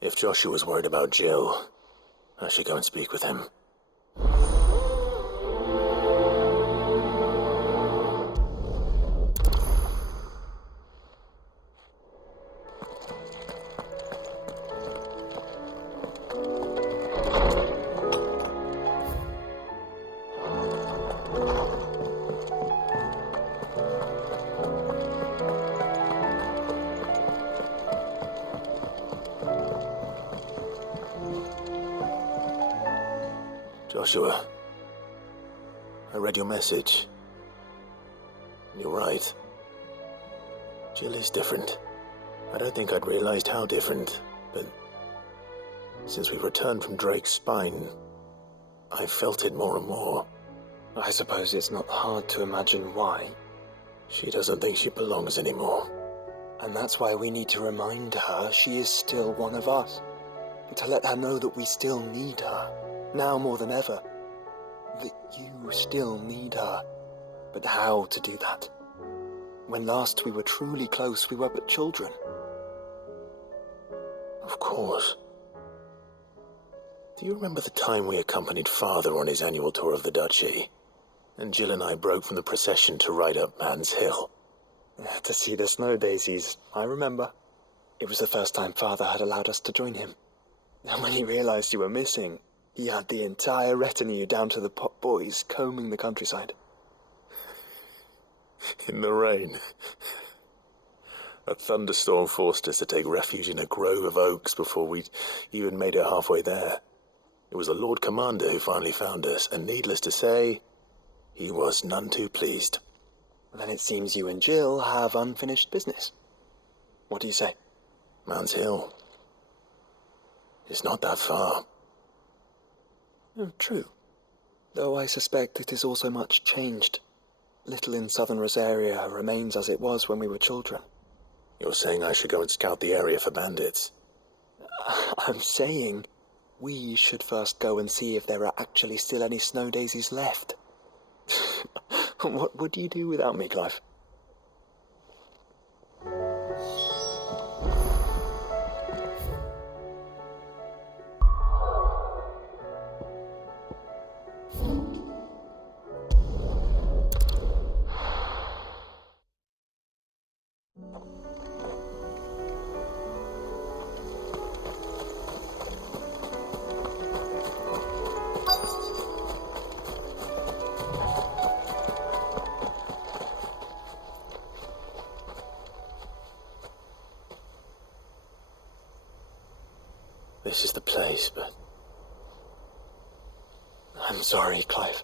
If Joshua's worried about Jill, I should go and speak with him. Joshua, I read your message. You're right. Jill is different. I don't think I'd realized how different, but since we returned from Drake's spine, I've felt it more and more. I suppose it's not hard to imagine why. She doesn't think she belongs anymore. And that's why we need to remind her she is still one of us. To let her know that we still need her. Now more than ever, that you still need her. But how to do that? When last we were truly close, we were but children. Of course. Do you remember the time we accompanied Father on his annual tour of the Duchy? And Jill and I broke from the procession to ride up Man's Hill. To see the snow daisies, I remember. It was the first time Father had allowed us to join him. And when he realized you were missing, he had the entire retinue down to the pot boys combing the countryside. In the rain. A thunderstorm forced us to take refuge in a grove of oaks before we'd even made it halfway there. It was the Lord Commander who finally found us, and needless to say, he was none too pleased. Then it seems you and Jill have unfinished business. What do you say? Man's Hill. It's not that far. Oh, true. Though I suspect it is also much changed. Little in southern Rosaria remains as it was when we were children. You're saying I should go and scout the area for bandits? I'm saying we should first go and see if there are actually still any snow daisies left. What would you do without me, Clive? This is the place, but... I'm sorry, Clive.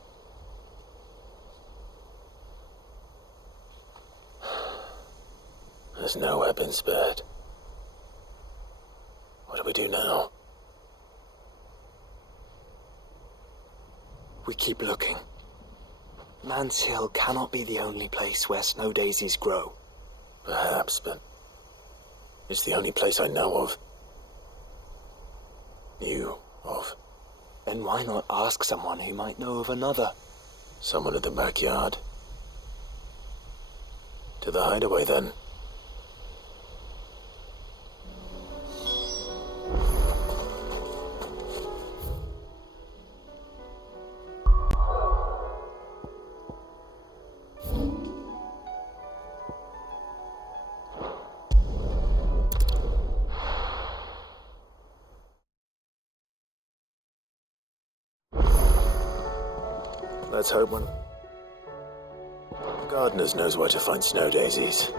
There's no weapon spared. What do we do now? We keep looking. Man's Hill cannot be the only place where snow daisies grow. Perhaps, but it's the only place I know of. Knew of. Then why not ask someone who might know of another? Someone at the backyard. To the hideaway, then. Let's hope one. Gardeners knows where to find snow daisies.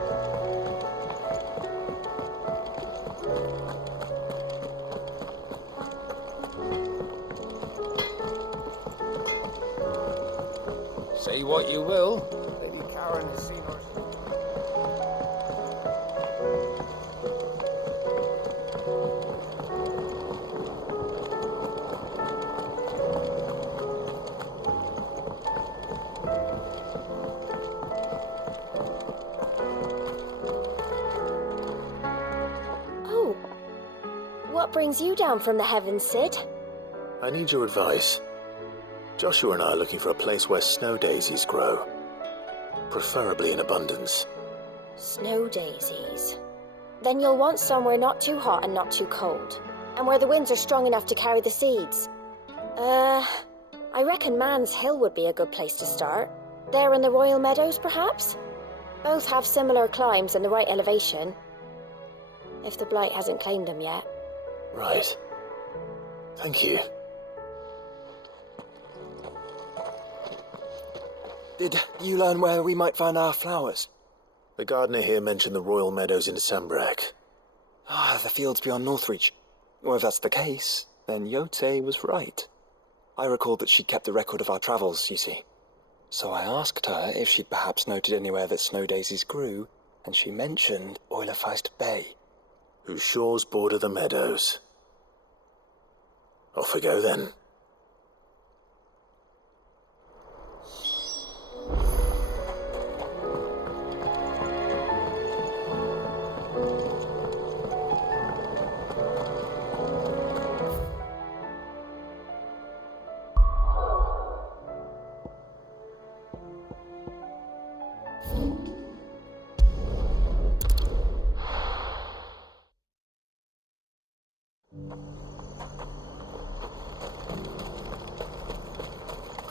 Say what you will, Lady Karen has seen us. What brings you down from the heavens, Sid? I need your advice. Joshua and I are looking for a place where snow daisies grow. Preferably in abundance. Snow daisies. Then you'll want somewhere not too hot and not too cold, and where the winds are strong enough to carry the seeds. I reckon Man's Hill would be a good place to start. There in the Royal Meadows, perhaps? Both have similar climbs and the right elevation. If the Blight hasn't claimed them yet. Right. Thank you. Did you learn where we might find our flowers? The gardener here mentioned the Royal Meadows in Sambrak. The fields beyond Northreach. Well, if that's the case, then Yote was right. I recalled that she'd kept a record of our travels, you see. So I asked her if she'd perhaps noted anywhere that snow daisies grew, and she mentioned Oilerfeist Bay. Whose shores border the meadows. Off we go then.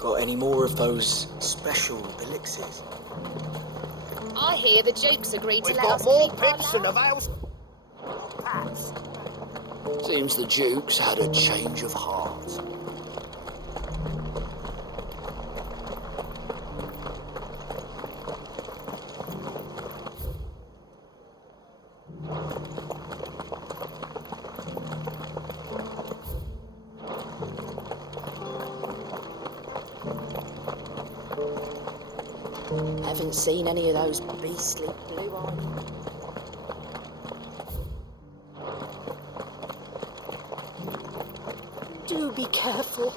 Got any more of those special elixirs? I hear the Duke's agreed to We've let got us more keep our pips than land. avails. Pats. Seems the Duke's had a change of heart. Haven't seen any of those beastly blue eyes. Do be careful.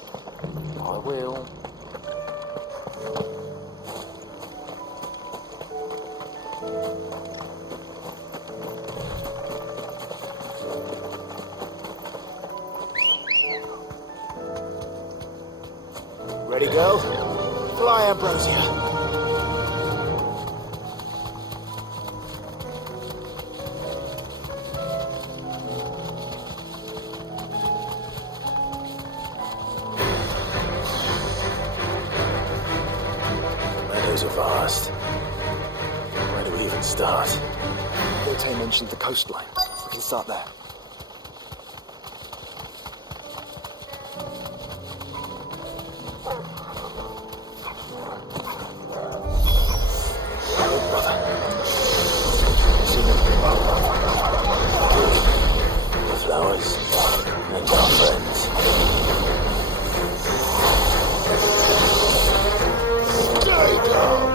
I will. Ready, girl? Fly, Ambrosia. Meadows are vast. Where do we even start? Yote mentioned the coastline. We can start there. Oh, brother. See them? Good. The flowers and our friends. Stay down.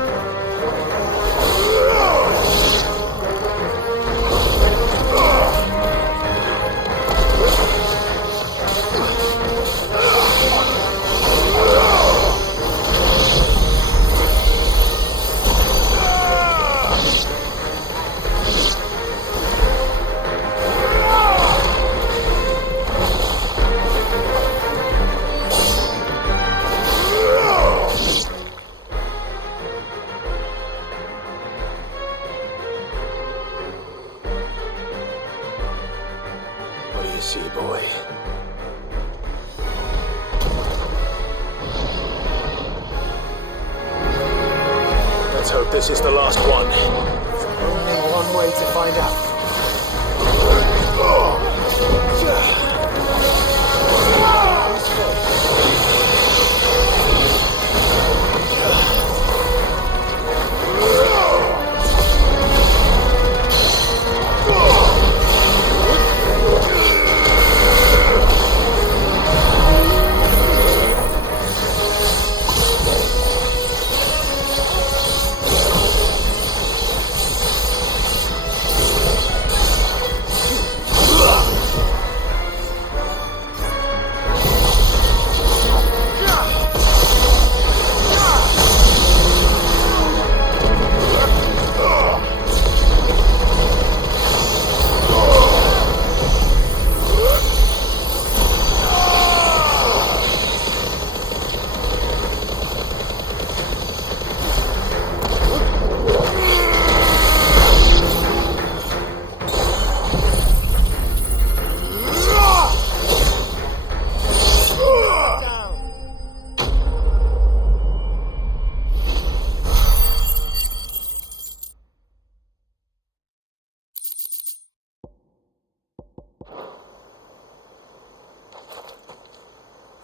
What do you see, boy? Let's hope this is the last one. Only one way to find out.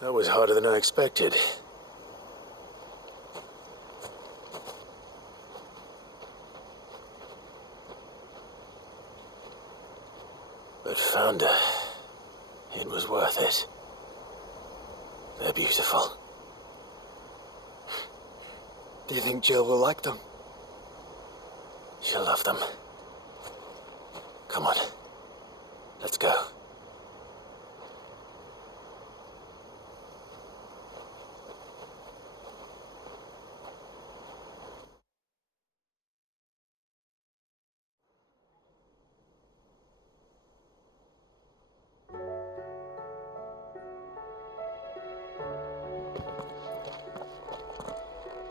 That was harder than I expected. But found her. It was worth it. They're beautiful. Do you think Jill will like them? She'll love them. Come on. Let's go.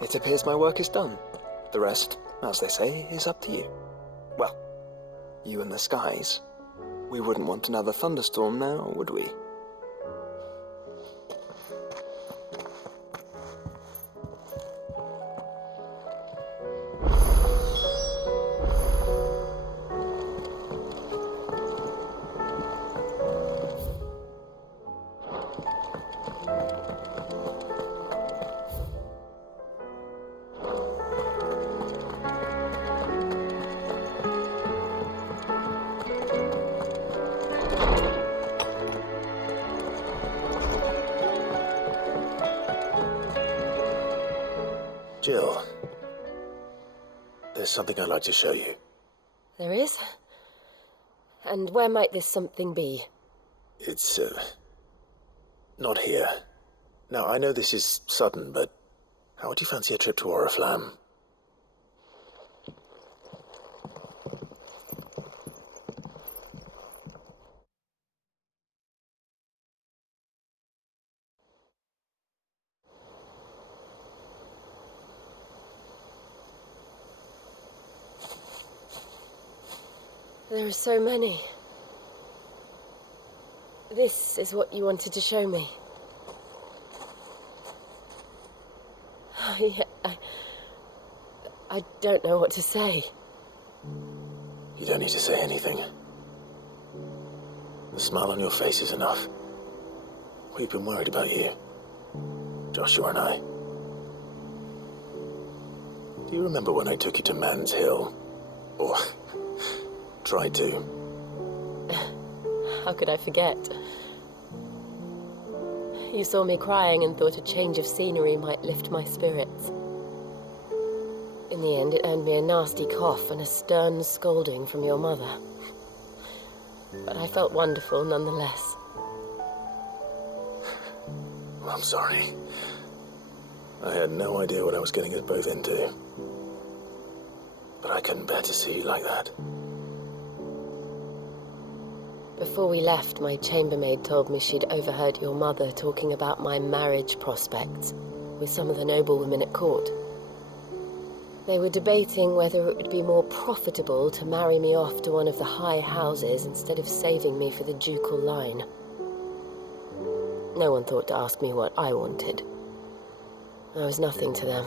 It appears my work is done. The rest, as they say, is up to you. Well, you and the skies. We wouldn't want another thunderstorm now, would we? Jill, there's something I'd like to show you. There is? And where might this something be? It's, not here. Now, I know this is sudden, but how would you fancy a trip to Oriflamme? There are so many. This is what you wanted to show me. I don't know what to say. You don't need to say anything. The smile on your face is enough. We've been worried about you, Joshua and I. Do you remember when I took you to Man's Hill? Or tried to? How could I forget? You saw me crying and thought a change of scenery might lift my spirits. In the end, it earned me a nasty cough and a stern scolding from your mother. But I felt wonderful nonetheless. Well, I'm sorry. I had no idea what I was getting us both into. But I couldn't bear to see you like that. Before we left, my chambermaid told me she'd overheard your mother talking about my marriage prospects with some of the noblewomen at court. They were debating whether it would be more profitable to marry me off to one of the high houses instead of saving me for the ducal line. No one thought to ask me what I wanted. I was nothing to them.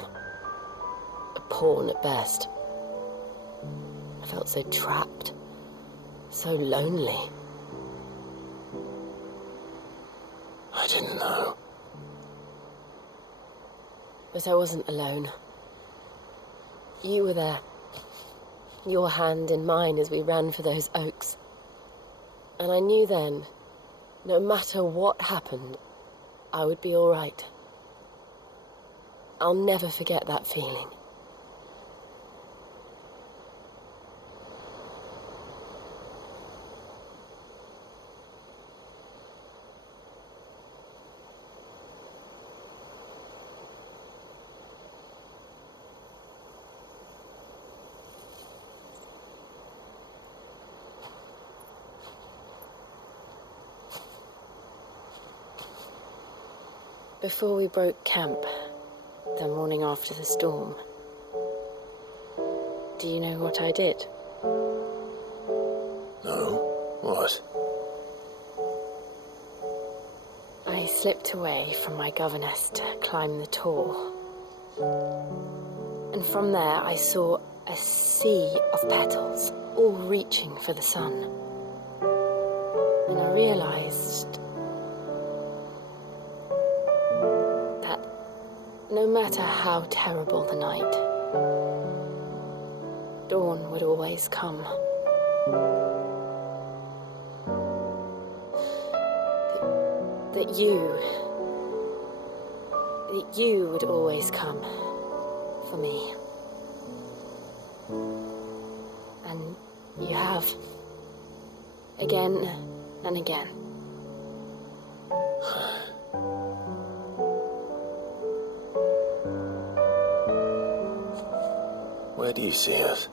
A pawn at best. I felt so trapped, so lonely. I didn't know. But I wasn't alone. You were there. Your hand in mine as we ran for those oaks. And I knew then, no matter what happened, I would be all right. I'll never forget that feeling. Before we broke camp, the morning after the storm, do you know what I did? No? What? I slipped away from my governess to climb the tor. And from there I saw a sea of petals, all reaching for the sun. And I realized No matter how terrible the night, dawn would always come. That you would always come for me. And you have, again and again. Where do you see us?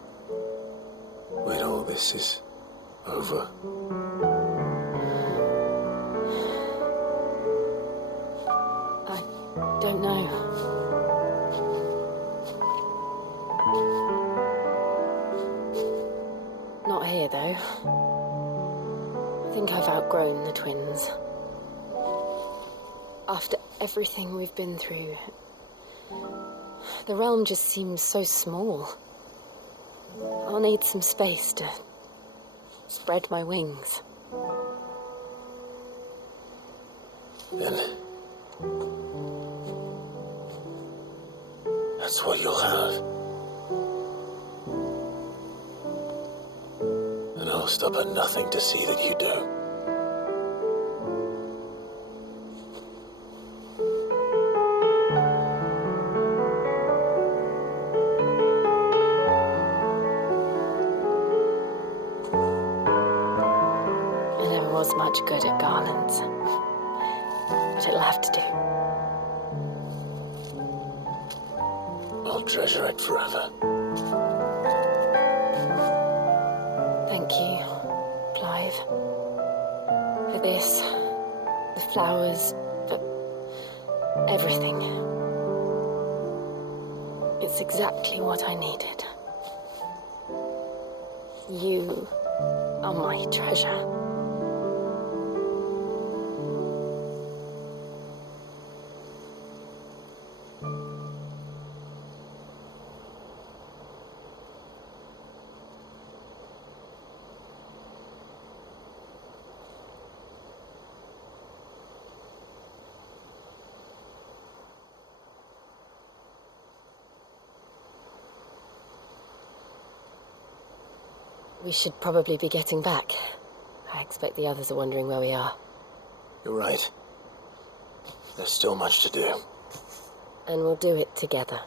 When all this is over? I don't know. Not here, though. I think I've outgrown the twins. After everything we've been through, the realm just seems so small. I'll need some space to spread my wings. Then that's what you'll have. And I'll stop at nothing to see that you do. Was much good at garlands, but it'll have to do. I'll treasure it forever. Thank you, Clive, for this, the flowers, for everything. It's exactly what I needed. You are my treasure. We should probably be getting back. I expect the others are wondering where we are. You're right. There's still much to do. And we'll do it together.